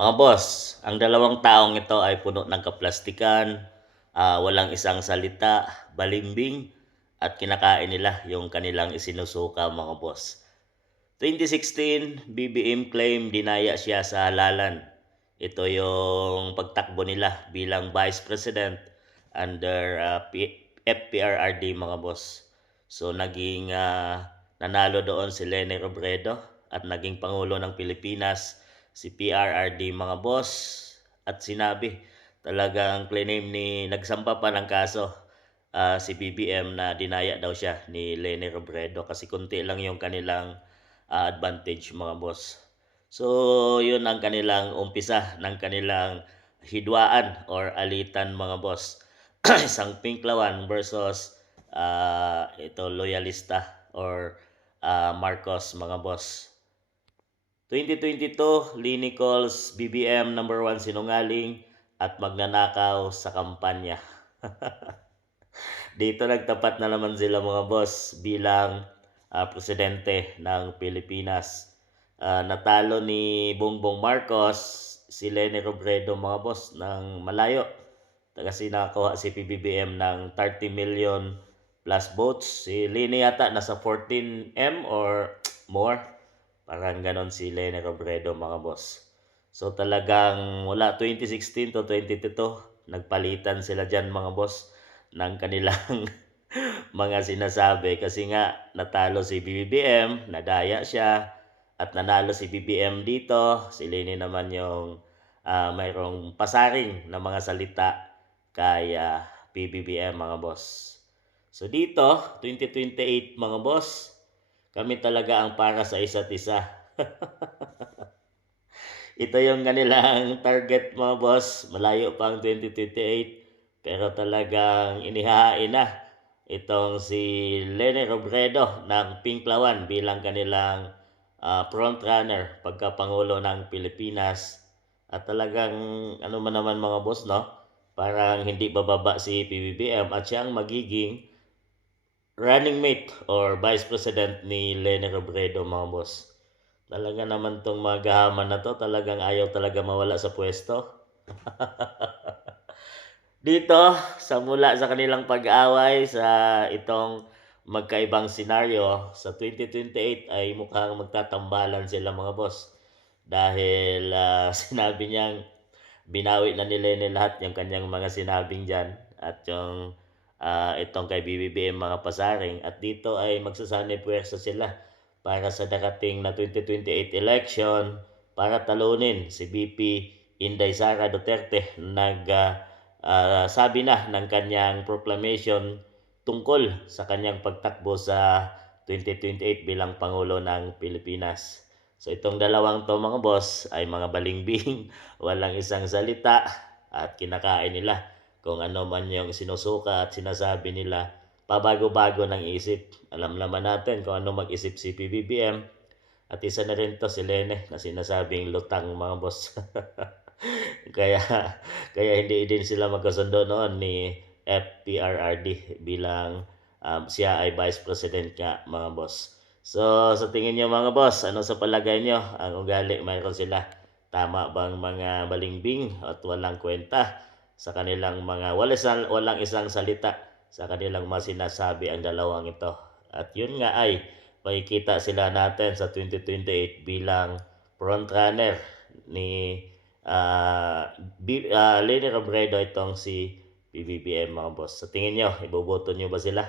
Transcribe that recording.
Mga boss, ang dalawang taong ito ay puno ng kaplastikan, walang isang salita, balimbing, at kinakain nila yung kanilang isinusuka mga boss. 2016, BBM claim dinaya siya sa halalan. Ito yung pagtakbo nila bilang Vice President under FPRRD mga boss. So naging nanalo doon si Leni Robredo at naging Pangulo ng Pilipinas si PRRD mga boss. At sinabi, talagang claim ni nagsampa pa ng kaso si BBM na dinaya daw siya ni Leni Robredo kasi kunti lang yung kanilang advantage mga boss. So, yun ang kanilang umpisa ng kanilang hidwaan or alitan mga boss. Isang Pinklawan versus ito loyalista or Marcos mga boss. 2022, Lini calls BBM number 1 sinungaling at magnanakaw sa kampanya. Dito nagtapat na naman sila mga boss bilang presidente ng Pilipinas. Natalo ni Bongbong Marcos si Leni Robredo mga boss ng malayo. Kasi nakakuha si PBBM ng 30 million plus votes. Si Leni yata nasa 14M or more. Parang ganon si Leni Robredo mga boss. So talagang mula 2016 to 2022, nagpalitan sila dyan mga boss ng kanilang mga sinasabi kasi nga natalo si BBM, nadaya siya at nanalo si BBM dito. Si Leni naman yung mayroong pasaring na mga salita kay PBBM mga boss. So dito, 2028 mga boss, kami talaga ang para sa isa't isa. Ito yung kanilang target mga boss. Malayo pa ang 2028. Pero talagang inihahain na itong si Leni Robredo ng Pinklawan bilang kanilang frontrunner pagkapangulo ng Pilipinas. At talagang ano man naman mga boss, no? Parang hindi bababa si PBBM at siya ang magiging running mate or vice president ni Leni Robredo mga boss. Talaga naman tong mga gahaman na to, talagang ayaw talaga mawala sa pwesto. Dito, sa mula sa kanilang pag-away sa itong magkaibang senaryo, sa 2028 ay mukhang magtatambalan sila mga boss. Dahil sinabi niyang binawi na nila lahat yung kanyang mga sinabing dyan at yung itong kay BBBM mga pasaring. At dito ay magsasanay puwersa sila para sa darating na 2028 election para talunin si VP Inday Sara Duterte. Sabi na ng kanyang proclamation tungkol sa kanyang pagtakbo sa 2028 bilang Pangulo ng Pilipinas. So itong dalawang to mga boss ay mga balingbing, walang isang salita at kinakain nila kung ano man yung sinusuka at sinasabi nila, pabago-bago ng isip. Alam naman natin kung ano mag-isip si PBBM at isa na rin to si Lene na sinasabing lutang mga boss. kaya kaya hindi din sila magkasundo noon ni FPRRD bilang siya ay Vice President nga mga boss. So sa tingin niyo mga boss, ano sa palagay niyo ang ugali mayroon sila? Tama bang mga balingbing at walang kwenta sa kanilang mga walang isang salita sa kanilang mga sinasabi ang dalawang ito? At yun nga ay makikita sila natin sa 2028 bilang frontrunner ni Leni Robredo itong si PBBM mga boss. Sa tingin nyo, iboboto nyo ba sila?